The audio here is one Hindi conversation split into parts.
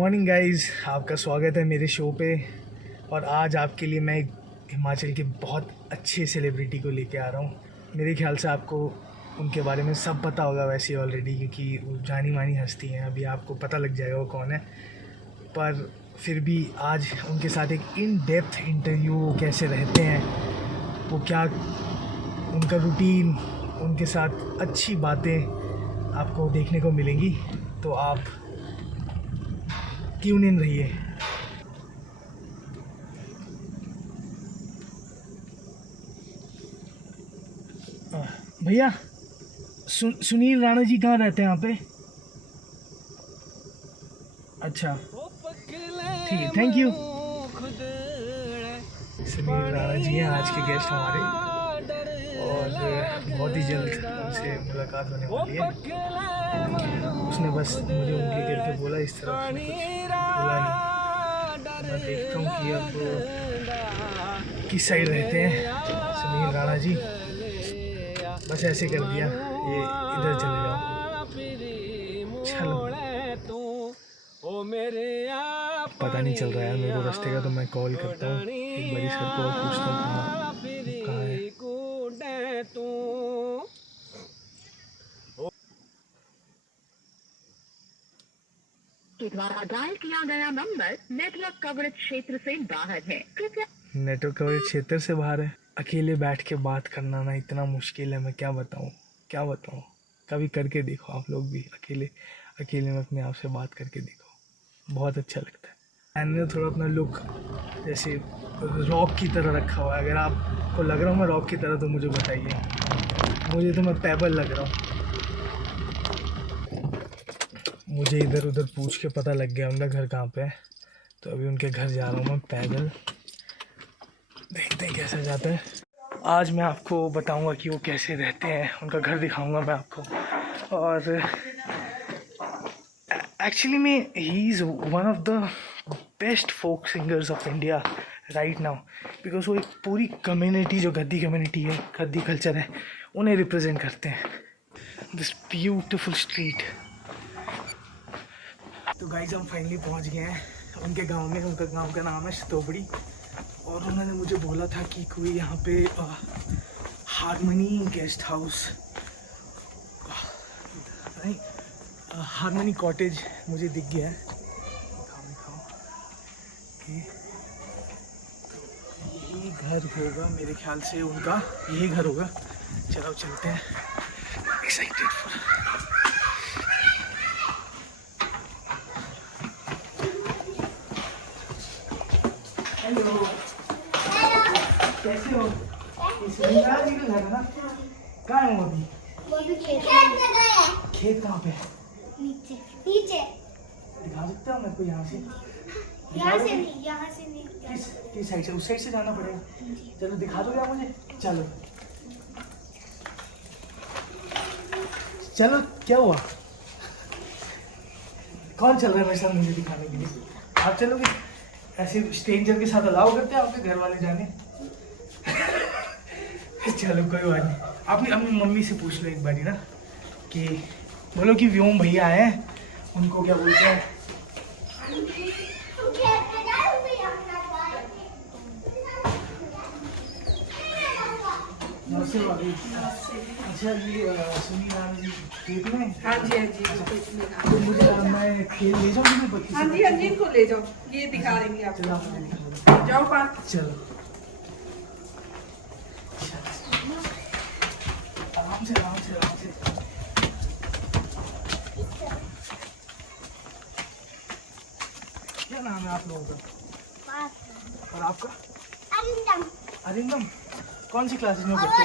मॉर्निंग गाइस, आपका स्वागत है मेरे शो पे। और आज आपके लिए मैं एक हिमाचल के बहुत अच्छे सेलिब्रिटी को लेके आ रहा हूँ। मेरे ख्याल से आपको उनके बारे में सब पता होगा वैसे ऑलरेडी, क्योंकि वो जानी मानी हस्ती हैं। अभी आपको पता लग जाएगा वो कौन है, पर फिर भी आज उनके साथ एक इन डेप्थ इंटरव्यू, वो कैसे रहते हैं, वो क्या उनका रूटीन, उनके साथ अच्छी बातें आपको देखने को मिलेंगी। तो आप ट्यून इन रहिए। भैया, सुनील राणा जी कहाँ रहते हैं यहाँ पे? अच्छा ठीक है, थैंक यू। सुनील राणा जी हैं आज के गेस्ट हमारे, और बहुत ही जल्द उनसे मुलाकात होने वाली है। उसने बस मुझे उंगली करके बोला इस तरफ, उसने कुछ बोला नहीं। मैं देखता हूँ कि अब किस साइड रहते हैं सुनील राणा जी। बस ऐसे कर दिया, ये इधर चले जाओ। चलो, पता नहीं चल रहा है मेरे को रास्ते का, तो मैं कॉल करता हूँ एक बार सर को और पूछता हूँ कहाँ है। के द्वारा डायल किया गया नंबर नेटवर्क कवरेज क्षेत्र से बाहर है। कृपया नेटवर्क कवरेज क्षेत्र से बाहर है। अकेले बैठ के बात करना ना इतना मुश्किल है, मैं क्या बताऊँ। कभी करके देखो आप लोग भी, अकेले में अपने आप से बात करके देखो, बहुत अच्छा लगता है। मैंने थोड़ा अपना लुक जैसे रॉक की तरह रखा हुआ है। अगर आपको लग रहा हूँ मैं रॉक की तरह, तो मुझे बताइए। मुझे तो मैं पेबल लग रहा हूँ। मुझे इधर उधर पूछ के पता लग गया उनका घर कहाँ पे है, तो अभी उनके घर जा रहा हूँ मैं पैदल। देखते हैं कैसा जाता है। आज मैं आपको बताऊंगा कि वो कैसे रहते हैं, उनका घर दिखाऊंगा मैं आपको। और एक्चुअली में he is one of the best folk singers of India right now, because वो एक पूरी कम्युनिटी, जो गद्दी कम्युनिटी है, गद्दी कल्चर है, उन्हें रिप्रेजेंट करते हैं। This beautiful street. तो गाइस, हम फाइनली पहुंच गए हैं उनके गांव में। उनका गांव का नाम है शतोबड़ी, और उन्होंने मुझे बोला था कि कोई यहाँ पे हारमनी गेस्ट हाउस नहीं, हारमनी कॉटेज मुझे दिख गया है। दिखाओ यही घर होगा मेरे ख्याल से, उनका यही घर होगा। चलो चलते हैं। एक्साइटेड फॉर हेलो, कैसे हो? सुनील राणा जी का घर है ना? कहाँ है वो अभी? खेत कहाँ पे है? नीचे दिखा सकते हो मेरे को यहाँ से? यहाँ से नहीं किस साइड से? उस साइड से जाना पड़ेगा। चलो दिखा दोगे आप मुझे? चलो चलो, क्या हुआ? कौन चल रहा है मेरे साथ मुझे दिखाने के लिए? आप चलोगे? ऐसे स्ट्रेंजर के साथ अलाउ करते हैं आपके घर वाले जाने? चलो कोई बात नहीं। आपने अपनी मम्मी से पूछ लो एक बारी ना, कि बोलो कि व्योम भैया हैं, उनको क्या बोलते हैं? अच्छा, ये सुनील राणा जी खेत में? हाँ जी तो मुझे मैं खेत ले जाऊँ बच्ची? हाँ जी इनको ले जाओ, ये दिखा देंगे आपको। चलो आप मुझे दिखा दो। जाओ पास। चलो आराम से। क्या नाम है आप लोगों का? और आपका? अरिंदम। कौन सी क्लासेस में पढ़ते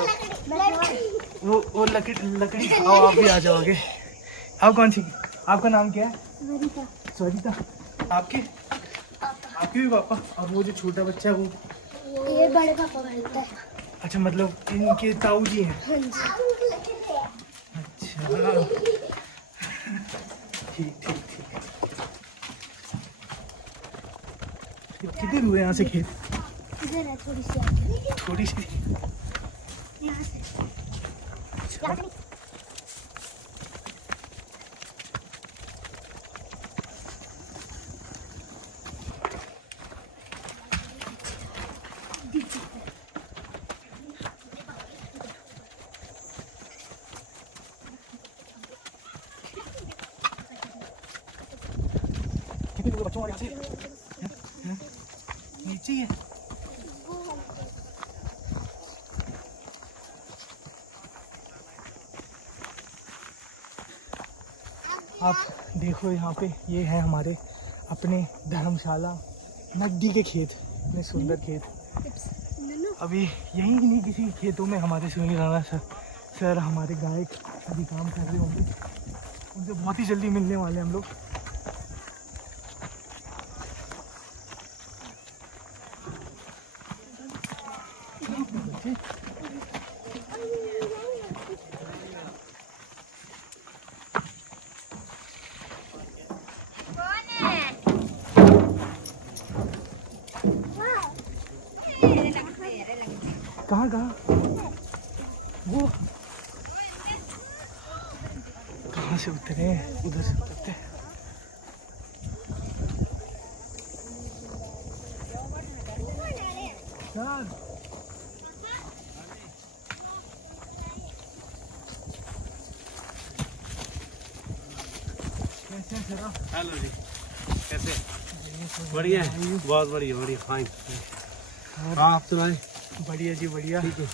हो? वो लकड़ी। आओ आप भी आ जाओ आगे। आप कौन सी? आपका नाम क्या है? सरिता। आपके भी पापा? और वो जो छोटा बच्चा है वो? ये बड़े पापा रहता है। अच्छा, मतलब इनके ताऊ जी हैं? अच्छा ठीक। कितनी दूर है यहाँ से खेत? इधर है थोड़ी सी यहाँ से। अच्छा। देखो बच्चों और यहाँ से हैं? नीचे ही है। आप देखो यहाँ पे ये है हमारे अपने धर्मशाला नकदी के खेत, इतने सुंदर खेत। अभी यहीं नहीं किसी खेतों में हमारे सुनील राणा सर हमारे गायक अभी काम कर रहे होंगे, उनसे बहुत ही जल्दी मिलने वाले हम लोग। कहाँ वो कहाँ से उतरे? उधर से उतरते हैं। सर कैसे हैं सर आप? हेलो जी, कैसे? बढ़िया है, बहुत बढ़िया बढ़िया, फाइन। आप सुनाए? बढ़िया जी बढ़िया। ठीक है।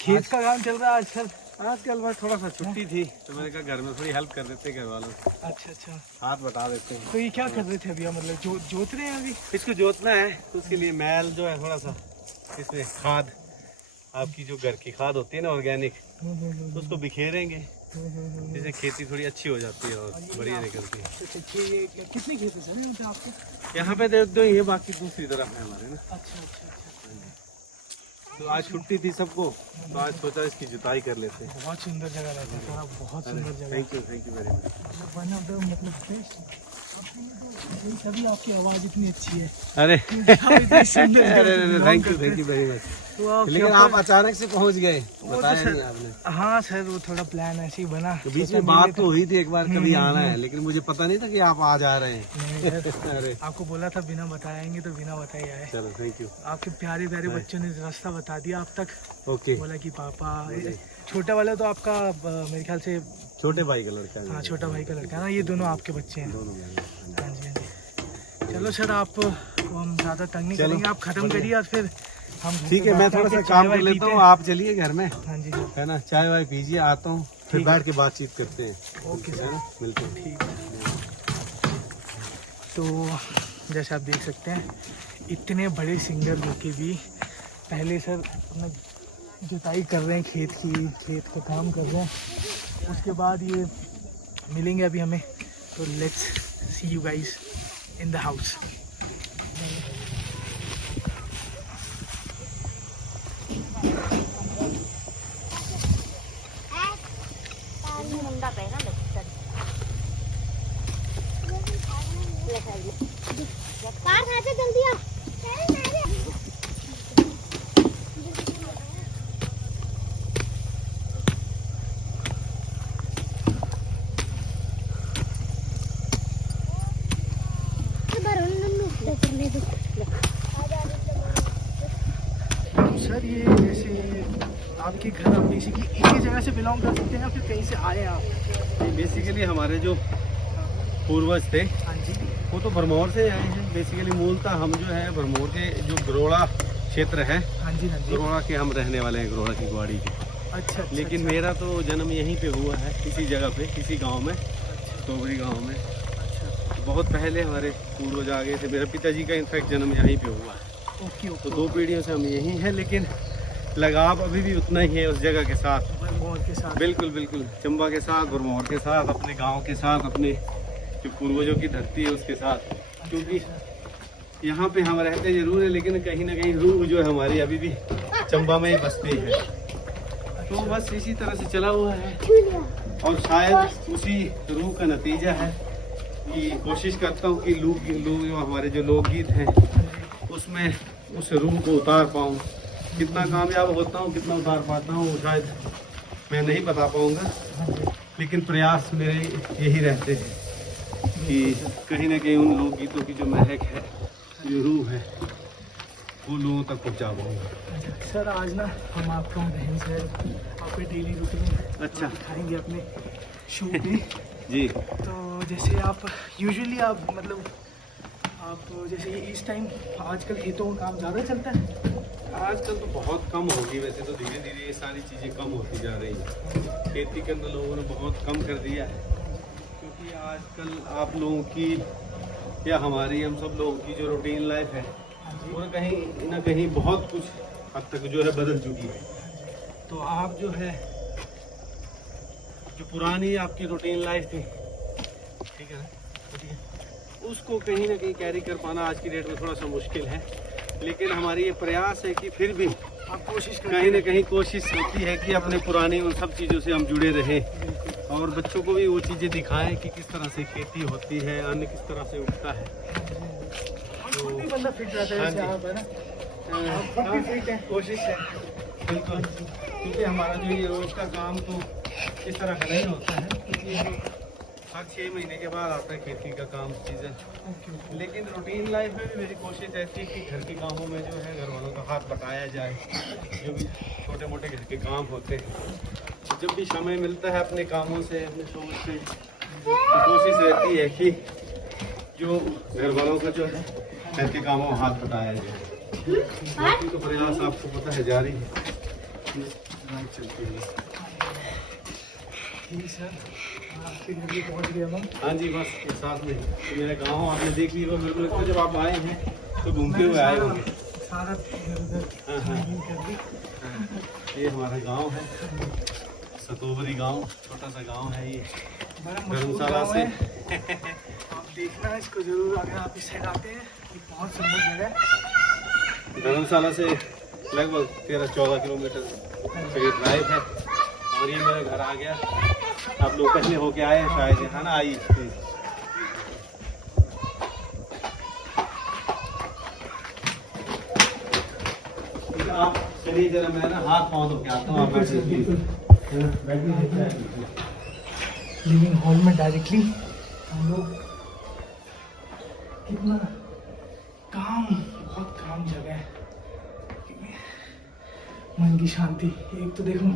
खेत का काम चल रहा है आजकल? आजकल बस थोड़ा सा छुट्टी थी तो मैंने कहा घर में थोड़ी हेल्प कर देते घर वालों को, अच्छा अच्छा। हाथ बटा देते हैं। तो ये क्या कर रहे थे अभी? मतलब जोत रहे हैं अभी? इसको जोतना है तो उसके लिए मैल जो है थोड़ा सा, इसमें खाद, आपकी जो घर की खाद होती है ना ऑर्गेनिक, तो उसको बिखेरेंगे जिससे खेती थोड़ी अच्छी हो जाती है और बढ़िया निकलती है। ये कितने खेत है सर आपके? यहाँ पे देख दो, ये बाकी दूसरी तरफ है हमारे ना। अच्छा अच्छा अच्छा। तो आज छुट्टी थी सबको, तो आज सोचा इसकी जुताई कर लेते हैं। बहुत सुंदर जगह रहता है सर आप, बहुत सुंदर जगह। Thank you very much. One of the मतलब फ्रेश, तभी आपकी आवाज़ इतनी अच्छी है। अरे इतनी सुंदर अरे थैंक यू वेरी मच। तो आप लेकिन आप अचानक से पहुंच गए, बताया नहीं आपने। हाँ सर वो थोड़ा प्लान ऐसे ही बना। तो बीच में बात तो हुई थी एक बार कभी आना है, लेकिन मुझे पता नहीं था कि आप आज आ रहे हैं। नहीं सर, अरे आपको बोला था बिना बताएंगे तो बिना बताए आए। चलो थैंक यू। आपके प्यारे प्यारे बच्चों ने रास्ता बता दिया आप तक। ओके। बोला कि पापा, छोटा वाला तो आपका मेरे ख्याल से छोटे भाई का लड़का है। हाँ छोटा भाई का लड़का है ना, ये दोनों आपके बच्चे हैं। दोनों भाई। हाँ जी हाँ जी। चलो सर आप को हम ज़्यादा तंग नहीं करेंगे, आप ख़त्म करिए और फिर हम ठीक है, मैं थोड़ा सा काम कर लेता हूँ, आप चलिए घर में, हाँ जी है ना, चाय वाय पीजिए, आता हूँ, फिर बैठ के बातचीत करते हैं। ओके है सर, ना, मिलते हैं। ठीक है। तो जैसे आप देख सकते हैं इतने बड़े सिंगर होके भी पहले सर अपना जुताई कर रहे हैं खेत की, खेत का काम कर रहे हैं, उसके बाद ये मिलेंगे अभी हमें। तो let's see you guys in the house. जल्दी आ। सर ये जैसे आपके घर, आप बेसिकली एक ही जगह से बिलोंग करते हैं या फिर कहीं से आए हैं आप? बेसिकली हमारे जो पूर्वज थे हाँ जी। वो तो भरमौर से आए हैं। बेसिकली मूलतः हम जो है भरमौर के जो गरोड़ा क्षेत्र है, हाँ जी हाँ जी। गरोड़ा के हम रहने वाले हैं, गरोड़ा की ग्वाड़ी के। अच्छा अच्छा। लेकिन अच्छा, मेरा तो जन्म यहीं पे हुआ है, किसी जगह पे, किसी गांव में, टोबरी गांव में। अच्छा। बहुत पहले हमारे पूर्वज आ गए थे, मेरे पिताजी का इनफैक्ट जन्म यहीं पे हुआ है। ओके तो ओके। 2 पीढ़ियों से हम यहीं हैं, लेकिन लगाव अभी भी उतना ही है उस जगह के साथ। भरमौर के साथ। बिल्कुल बिल्कुल, चंबा के साथ, भरमौर के साथ, अपने गांव के साथ, अपने जो पूर्वजों की धरती है उसके साथ। क्योंकि यहाँ पे हम रहते जरूर है, लेकिन कहीं ना कहीं रूह जो है हमारी अभी भी चंबा में ही बसती है। तो बस इसी तरह से चला हुआ है, और शायद उसी रूह का नतीजा है कि कोशिश करता हूँ कि लोग जो हमारे जो लोकगीत हैं उसमें उस रूह को उतार पाऊँ। कितना कामयाब होता हूँ, कितना उतार पाता हूँ, वो शायद मैं नहीं बता पाऊँगा, लेकिन प्रयास मेरे यही रहते हैं कि कहीं ना कहीं उन लोकगीतों की जो महक है, जो रूह है, वो लोगों तक पहुँचा पाऊँगा। सर आज ना हम आपको बहन से आपके डेली रूटीन अच्छा। दिखाएंगे अपने शो पे। जी। तो जैसे आप यूजुअली आप मतलब आप जैसे इस टाइम आजकल खेतों का काम ज़्यादा चलता है? आजकल तो बहुत कम होगी, वैसे तो धीरे धीरे ये सारी चीज़ें कम होती जा रही हैं। खेती करना लोगों ने बहुत कम कर दिया है, क्योंकि आजकल आप लोगों की या हमारी, हम सब लोगों की जो रूटीन लाइफ है वो कहीं ना कहीं बहुत कुछ हद तक जो है बदल चुकी है। तो आप जो है, जो पुरानी आपकी रूटीन लाइफ थी, ठीक है ना, उसको कहीं ना कहीं कैरी कर पाना आज की डेट में थोड़ा सा मुश्किल है। लेकिन हमारी ये प्रयास है कि फिर भी आप कोशिश कहीं ना कहीं कोशिश होती है कि अपने पुरानी उन सब चीज़ों से हम जुड़े रहें और बच्चों को भी वो चीज़ें दिखाएं कि किस तरह से खेती होती है, अन्न किस तरह से उगता है। खुद भी बंदा फिट रहता है, हाँ जैसे जी। आप है ना, आप खुद भी फिट है। कोशिश है बिल्कुल, क्योंकि हमारा जो ये रोज का काम तो इस तरह का नहीं होता है, क्योंकि हर 6 महीने के बाद आता है खेती का काम सीजन। लेकिन रूटीन लाइफ में भी मेरी कोशिश रहती है कि घर के कामों में जो है घर वालों का हाथ बटाया जाए। जो भी छोटे मोटे घर के काम होते हैं, जब भी समय मिलता है अपने कामों से, अपने शौक से, तो कोशिश रहती है कि जो घर वालों का जो है घर के कामों में हाथ बटाया जाए। बाकी तो प्रयास आपको पता है जारी है, चलती है। जी सर, आपके घर भी पहुँच गए हम। हाँ जी, बस ये साथ में तो मेरा गाँव आपने देख लिया, मेरे को लगता है जब आप आए हैं तो घूमते हुए आए होंगे। सारा इधर हाँ हाँ कर दी। हाँ, ये हमारा गांव है, सतोबरी गांव, छोटा सा गांव है ये, बड़ा मशहूर धर्मशाला गाँव से। है। आप देखना इसको जरूर, अगर आप इस साइड आते हैं, ये बहुत सुंदर जगह है। धर्मशाला से लगभग 13-14 किलोमीटर का ये ड्राइव है और ये मेरा घर आ गया। आप लोग पहले होके आए हैं शायद, है ना? आइए प्लीज। आप चलिए जरा, मैं ना हाथ पाँव धो के आता हूँ, आप बैठिए प्लीज। बैठिए। लिविंग हॉल में डायरेक्टली हम लोग, कितना काम, बहुत काम जगह है, मन की शांति। एक तो देखो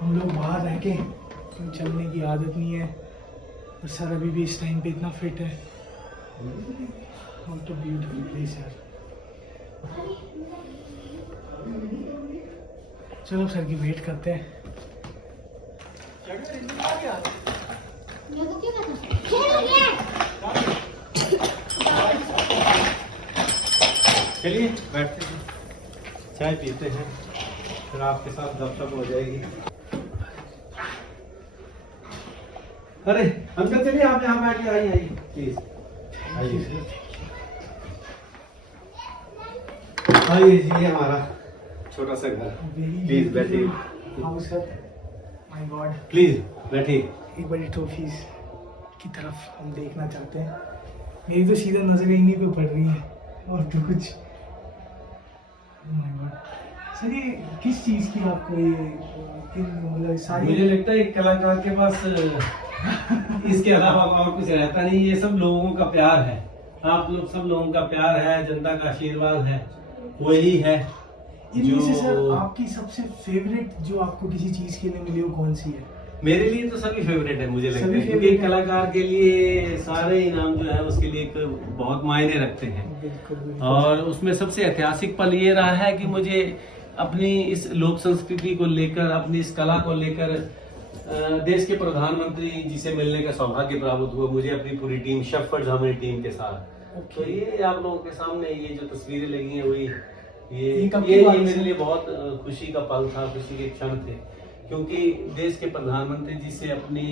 हम लोग बाहर रह के चलने की आदत नहीं है, और सर अभी भी इस टाइम पे इतना फिट है। व्हाट अ ब्यूटीफुल प्लेस यार। चलो सर की वेट करते हैं। चलिए बैठते हैं, चाय पीते हैं, फिर आपके साथ गपशप हो जाएगी। अरे अंकल चलिए, आप यहाँ बैठिए, आइए आइए प्लीज, आइए आइए जी। ये हमारा छोटा सा घर, प्लीज बैठिए, house sir, my God. Please बैठिए। एक बड़ी ट्रॉफीज की तरफ हम देखना चाहते हैं। मेरी तो सीधा नजर इन्हीं पे पड़ रही है, और तो कुछ। माय गॉड सर, ये किस चीज़ की आपको ये मतलब सारी? मुझे लगता है एक कलाकार के पास इसके अलावा और कुछ रहता नहीं। ये सब लोगों का प्यार है, आप लोग सब लोगों का प्यार है, जनता का आशीर्वाद है, वही है। इनमें से सर आपकी सबसे फेवरेट जो आपको किसी चीज़ के लिए मिली, वो कौन सी है? मेरे लिए तो सभी फेवरेट है, मुझे लगता है, सभी क्योंकि favorite एक कलाकार के लिए सारे इनाम जो है उसके लिए एक बहुत मायने रखते हैं। बिल्कुल। और उसमें सबसे ऐतिहासिक पल ये रहा है कि मुझे अपनी इस लोक संस्कृति को लेकर, अपनी इस कला को लेकर देश के प्रधानमंत्री जी से मिलने का सौभाग्य प्राप्त हुआ मुझे, अपनी पूरी टीम, शेफर्ड्स हमारी टीम के साथ। तो ये आप लोगों के सामने ये जो तस्वीरें लगी हैं, वही ये मेरे लिए बहुत खुशी का पल था, खुशी के क्षण थे, क्योंकि देश के प्रधानमंत्री जी से अपनी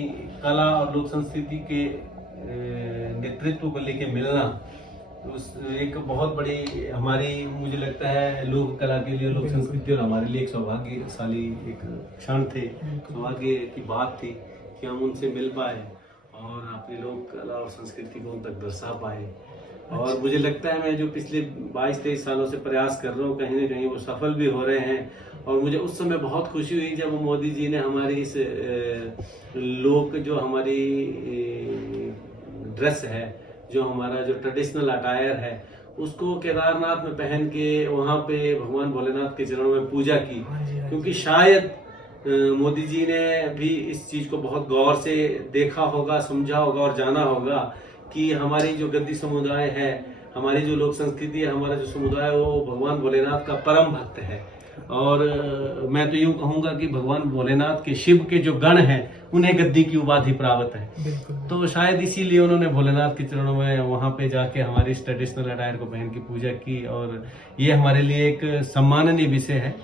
कला और लोक संस्कृति के नेतृत्व को लेके मिलना, तो एक बहुत बड़ी हमारी, मुझे लगता है, लोक कला के लिए, लोक संस्कृति और हमारे लिए एक सौभाग्यशाली एक क्षण थे, सौभाग्य की बात थी कि हम उनसे मिल पाए और अपनी लोक कला और संस्कृति को उन तक दर्शा पाए। और मुझे लगता है मैं जो पिछले 22-23 सालों से प्रयास कर रहा हूँ, कहीं ना कहीं वो सफल भी हो रहे हैं। और मुझे उस समय बहुत खुशी हुई जब मोदी जी ने हमारी इस लोक, जो हमारी ड्रेस है, जो हमारा जो ट्रेडिशनल अटायर है, उसको केदारनाथ में पहन के वहाँ पे भगवान भोलेनाथ के चरणों में पूजा की, क्योंकि शायद मोदी जी ने भी इस चीज को बहुत गौर से देखा होगा, समझा होगा और जाना होगा कि हमारी जो गद्दी समुदाय है, हमारी जो लोक संस्कृति है, हमारा जो समुदाय है वो भगवान भोलेनाथ का परम भक्त है। और मैं तो यूं कहूंगा कि भगवान भोलेनाथ के शिव के जो गण हैं उन्हें गद्दी की उपाधि प्राप्त है। बिल्कुल। तो शायद इसीलिए उन्होंने भोलेनाथ के चरणों में वहां पे जाके हमारी इस ट्रेडिशनल अटायर को पहन की पूजा की। और ये हमारे लिए एक सम्माननीय विषय है।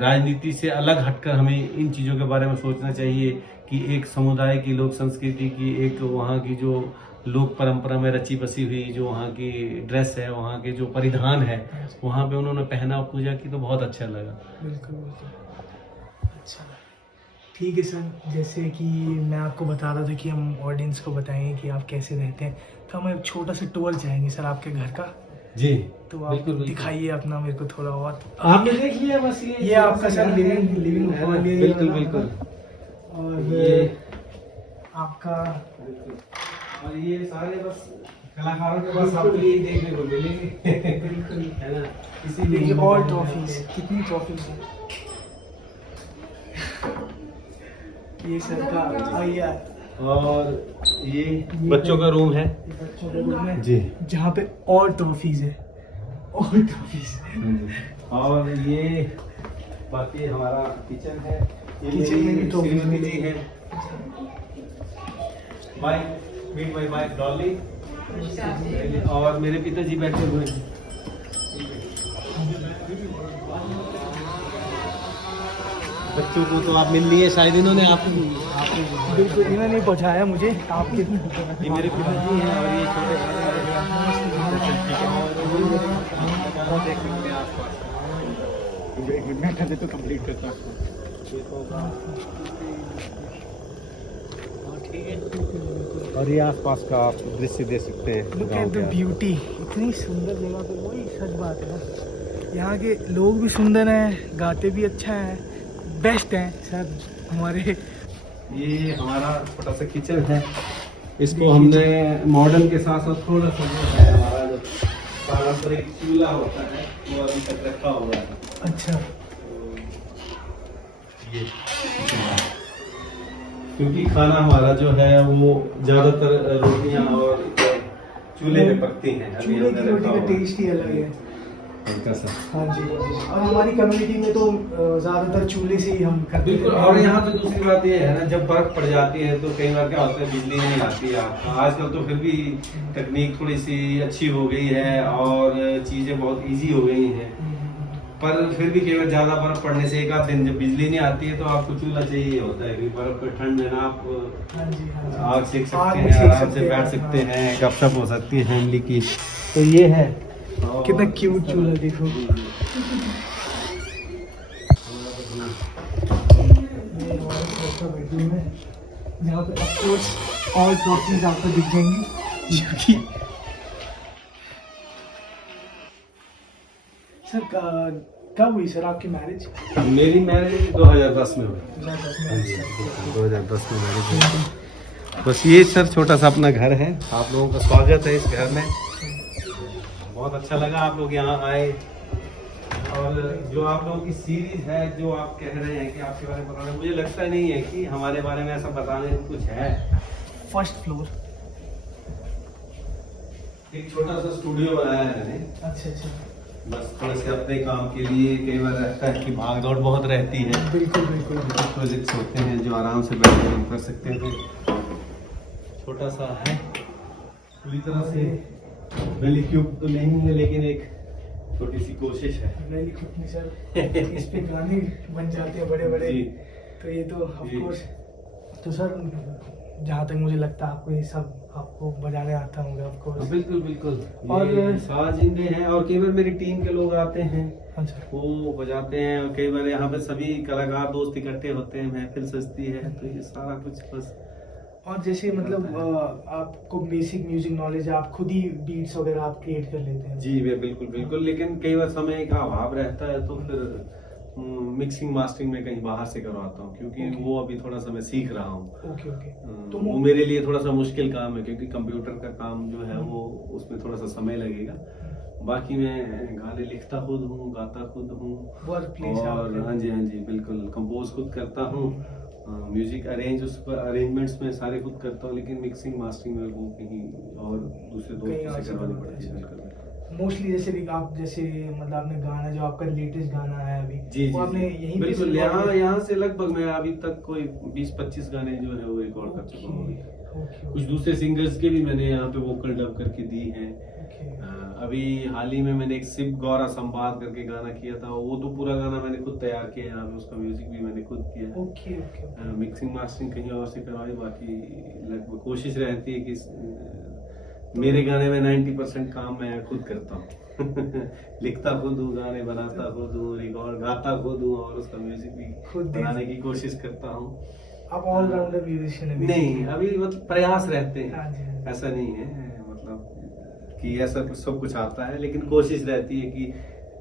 राजनीति से अलग हटकर हमें इन चीज़ों के बारे में सोचना चाहिए कि एक समुदाय की लोक संस्कृति की, एक वहाँ की जो लोक परंपरा में रची बसी हुई जो वहाँ की ड्रेस है, वहाँ के जो परिधान है, वहाँ पे उन्होंने पहना और पूजा की तो बहुत अच्छा लगा। बिल्कुल बिल्कुल। अच्छा ठीक है सर, जैसे कि मैं आपको बता रहा था कि हम ऑडियंस को बताएं कि आप कैसे रहते हैं, तो हम एक छोटा सा टूर चाहेंगे सर आपके घर का। जी तो आप दिखाइए अपना मेरे को थोड़ा बहुत। आपने देख लिया बस ये आपका सर लिविंग है हॉल ना? है। बिल्कुल बिल्कुल। और ये आपका और ये सारे बस कलाकारों के पास आपको यही देखने को मिलेंगे। बिल्कुल है ना, देखिए और ट्रॉफीज, कितनी ट्रॉफीज हैं। ये सर का भैया, और ये बच्चों का रूम है। बच्चों के रूम है जी, जहाँ पे और ट्रॉफीज है, और ट्रॉफीज। और ये बाकी हमारा किचन है। ये किचन में भी ट्रॉफी श्रीमती जी है। मीट माय वाइफ डॉली, और मेरे पिताजी बैठे हुए हैं। बच्चों को तो आप मिल लिए शायद, इन्होंने आपको बिल्कुल इन्होंने पहुँचाया मुझे आपके। ये मेरे पिताजी हैं और ये छोटे और देख सकते हैं आसपास। एक मिनट है तो कंप्लीट करता और ये आसपास का आप दृश्य देख सकते हैं। लुक एट द ब्यूटी, इतनी सुंदर जगह पे, वही सच बात है ना। यहाँ के लोग भी सुंदर हैं, गाते भी अच्छा हैं, बेस्ट हैं सर हमारे। ये हमारा छोटा सा किचन है, इसको हमने मॉडर्न के साथ साथ थोड़ा सा जो है हमारा जो पारंपरिक चूल्हा होता है वो अभी तक रखा हुआ है। अच्छा। ये क्योंकि खाना हमारा जो है वो ज्यादातर रोटियां और चूल्हे पे पकती हैं। अभी चूल्हे हमने की रोटी रखा का हुआ है। टेस्ट ही अलग है। हल्का सा। हाँ जी हाँ जी। और हमारी कम्युनिटी में तो ज़्यादातर चूल्हे से ही हम करते बिल्कुल। हैं। और यहाँ तो दूसरी बात ये है ना, जब बर्फ पड़ जाती है तो कई बार क्या होता है बिजली नहीं आती है। आजकल तो फिर भी तकनीक थोड़ी सी अच्छी हो गई है और चीज़ें बहुत इजी हो गई हैं, पर फिर भी कई बार ज़्यादा बर्फ पड़ने से एक आध दिन जब बिजली नहीं आती है तो आपको चूल्हा चाहिए होता है, क्योंकि बर्फ पे ठंड है ना, आप हाँ जी हाँ जी। आग सेक आग सकते भी हैं, सेक आराम से सकते बैठ हैं, सकते हाँ। हैं, गपशप हो सकती है फैमिली की। तो ये है। कितना क्यूट चूल्हा देखो। ये हमारा छोटा बेडरूम है जहाँ पे ऑफ कोर्स ऑल ट्रॉफीज आपको दिख जाएंगी। जो कि सर कब हुई सर आपकी मैरिज? मेरी मैरिज 2010 में हुई। 2010 में मैरिज हुई। बस ये सर छोटा सा अपना घर है, आप लोगों का स्वागत है इस घर में। बहुत अच्छा लगा आप लोग यहाँ आए। और जो आप लोगों की सीरीज है, जो आप कह रहे हैं कि आपके बारे में बताना, मुझे लगता नहीं है कि हमारे बारे में ऐसा बताने को कुछ है। First floor. एक छोटा सा स्टूडियो बनाया है मैंने, अच्छा अच्छा। बस थोड़ा से अपने काम के लिए। कई बार रहता है कि भाग दौड़ बहुत रहती है, बिल्कुल बिल्कुल। कुछ प्रोजेक्ट्स होते हैं जो आराम से बैठ के कर सकते हैं। तो छोटा सा है, पूरी तरह से वेल इक्विप्ड तो नहीं है, लेकिन एक छोटी सी कोशिश है। Very good sir. इस पे गाने बन जाते हैं बड़े बड़े। जी। तो ये तो ऑफ जी। कोर्स। तो सर जहाँ तक मुझे लगता है आपको ये सब आपको बजाने आता होगा ऑफ कोर्स। बिल्कुल बिल्कुल। और और साज इनके हैं, और कई बार मेरी टीम के लोग आते हैं, अच्छा। वो बजाते हैं। और कई बार यहाँ पे सभी कलाकार दोस्त इकट्ठे होते हैं, महफिल सजती है, तो ये सारा कुछ बस। और जैसे मतलब आपको बेसिक म्यूजिक नॉलेज है, आप खुद ही बीट्स वगैरह आप क्रिएट कर लेते हैं? जी वे बिल्कुल बिल्कुल, लेकिन कई बार समय का अभाव रहता है तो फिर मिक्सिंग मास्टरिंग में कहीं बाहर से करवाता हूँ, क्योंकि Okay. वो अभी थोड़ा सा मैं सीख रहा हूँ। Okay okay. तो तो वो मेरे लिए थोड़ा सा मुश्किल काम है, क्योंकि कंप्यूटर का काम जो है वो उसमें थोड़ा सा समय लगेगा। बाकी मैं गाने लिखता खुद हूँ, गाता खुद हूँ, वर्क और हाँ जी बिल्कुल कंपोज खुद करता हूँ, म्यूजिक अरेंज उस पर अरेंजमेंट्स में सारे खुद करता हूँ, लेकिन मिक्सिंग मास्टरिंग में वो कहीं और दूसरे दोस्तों से करवानी पड़ती है। बिल्कुल मोस्टली जैसे भी आप जैसे मतलब आपने गाना जो आपका लेटेस्ट गाना है अभी जी वो आपने यहीं पे बिल्कुल, record किया? यहाँ से लगभग मैं अभी तक कोई 20-25 गाने जो है वो रिकॉर्ड कर चुका हूँ। ओके कुछ दूसरे सिंगर्स के भी मैंने यहाँ पे वोकल डब करके दी हैं। अभी हाल ही में मैंने एक शिव गौरा संवाद करके गाना किया था, वो तो पूरा गाना मैंने खुद तैयार किया यहाँ पे, उसका म्यूजिक भी मैंने खुद किया। ओके ओके मिक्सिंग मास्टरिंग कहीं और से करवाई, बाकी लगभग कोशिश रहती है कि मेरे गाने में 90% काम मैं खुद करता हूँ। लिखता खुद हूँ, गाने बनाता खुद हूँ, रिकॉर्ड गाता खुद हूँ, और उसका म्यूजिक भी खुद बनाने की कोशिश करता हूँ। आप ऑलराउंडर म्यूजिशियन है? नहीं, अभी मतलब प्रयास रहते हाँ हैं, जी। ऐसा नहीं है मतलब कि ऐसा कुछ सब कुछ आता है, लेकिन कोशिश रहती है कि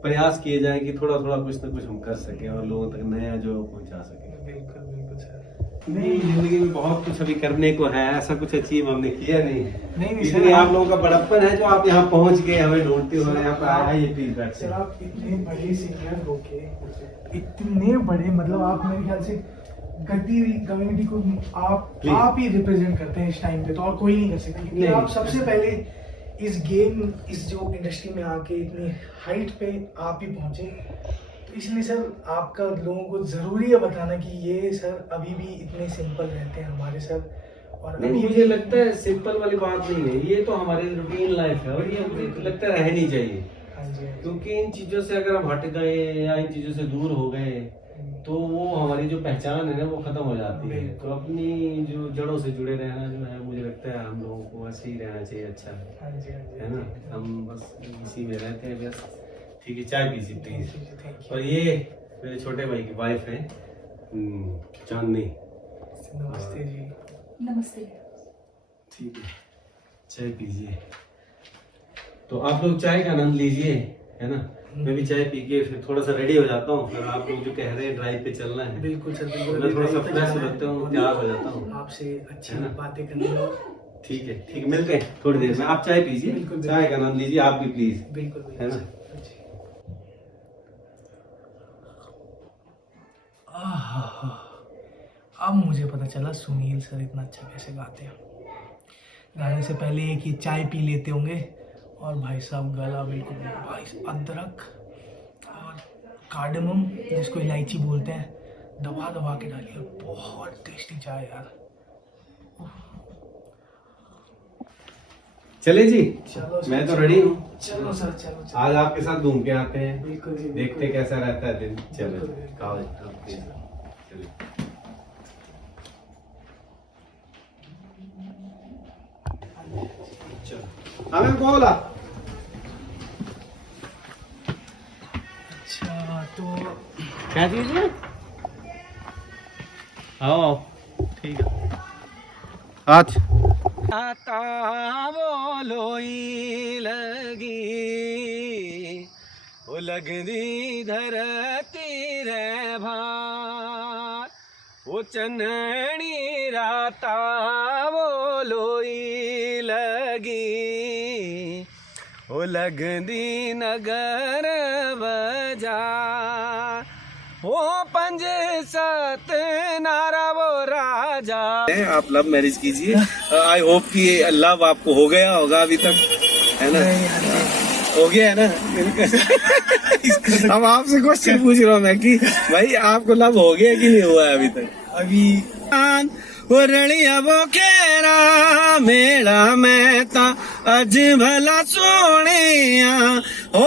प्रयास किए जाए कि थोड़ा थोड़ा कुछ ना कुछ हम कर सकें और लोगों तक नया जो पहुंचा सकें। बिल्कुल बिल्कुल सर। नहीं, जिंदगी में बहुत कुछ अभी करने को है, ऐसा कुछ अचीव हमने किया नहीं है। नहीं इसलिए आप लोगों का बड़प्पन है जो आप यहाँ पहुंच गए, हमें ढूंढते हो, यहाँ पे आया ये फीडबैक से। सर आप इतने बड़े सिंगर होके इतने बड़े मतलब आप मेरे ख्याल से गद्दी कम्युनिटी को आप ही रिप्रेजेंट करते हैं इस टाइम पे, तो और कोई नहीं कर सकता, क्योंकि नहीं। आप सबसे पहले इस गेम इस जो इंडस्ट्री में आके इतनी हाइट पे आप ही पहुंचे, तो इसलिए सर आपका लोगों को जरूरी है बताना कि ये सर अभी भी इतने सिंपल रहते हैं हमारे सर। और नहीं, अभी मुझे लगता है सिंपल वाली बात नहीं है, ये तो हमारी रूटीन लाइफ है और ये मुझे लगता है रहनी चाहिए, हाँ जी क्योंकि इन चीजों से अगर हम हट गए या इन चीजों से दूर हो गए तो वो हमारी जो पहचान है ना वो खत्म हो जाती है। तो अपनी जो जड़ों से जुड़े रहना जो है, मुझे लगता है हम लोगों को ऐसे ही रहना चाहिए। अच्छा हाँ जी है ना, हम बस इसी में रहते हैं बस। ठीक है, चाय पीजिए प्लीज। थैंक और ये मेरे छोटे भाई की वाइफ है चांदनी। यू। नमस्ते जी। नमस्ते। ठीक है, चाय पीजिए। तो आप लोग चाय का आनंद लीजिए, है ना। मैं भी चाय पी के फिर थोड़ा सा रेडी हो जाता हूँ, फिर आप लोग जो कह रहे हैं ड्राइव पे चलना है, बिल्कुल सर बिल्कुल। मैं थोड़ा सा फ्रेश हो जाता हूँ, तैयार हो जाता हूँ। आपसे अच्छी है ना? बातें करने और ठीक है, मिलते हैं थोड़ी देर में। आप चाय पीजिए, बिल्कुल, चाय का आनंद लीजिए आप भी प्लीज, बिल्कुल है ना। जी। आहा, अब मुझे पता चला सुनील सर इतना अच्छा कैसे गाते हैं। गाने से पहले एक ही चाय पी लेते होंगे और भाई साहब गला बिल्कुल भाई अदरक और कार्डमम जिसको इलायची बोलते हैं दबा दबा के डालिए, बहुत टेस्टी चाय यार। चले जी, चलो मैं तो रेडी हूँ। चलो सर चलो चलो। आज आपके साथ घूम के आते हैं, बिल्कुल जी, देखते बिल्कुल। कैसा रहता है दिन। चलो बिल्कुल, बिल्कुल। चलो। हमें बोला अच्छा तो क्या चीज है? आओ, ठीक है। आज आता वो लोई लगी, वो लगदी धरती रे भार, वो चननी राता वो लोई लगी, वो लगदी नगर बाजार, वो पंज सत नारा वो राजा। आप लव मैरिज कीजिए, आई होप कि लव आपको हो गया होगा अभी तक, है ना। हो गया है ना। अब आपसे क्वेश्चन पूछ रहा हूँ मैं कि भाई आपको लव हो गया कि नहीं हुआ है अभी तक? अभी वो रड़िया वो केरा मेरा मैं ता अज भला सोने हो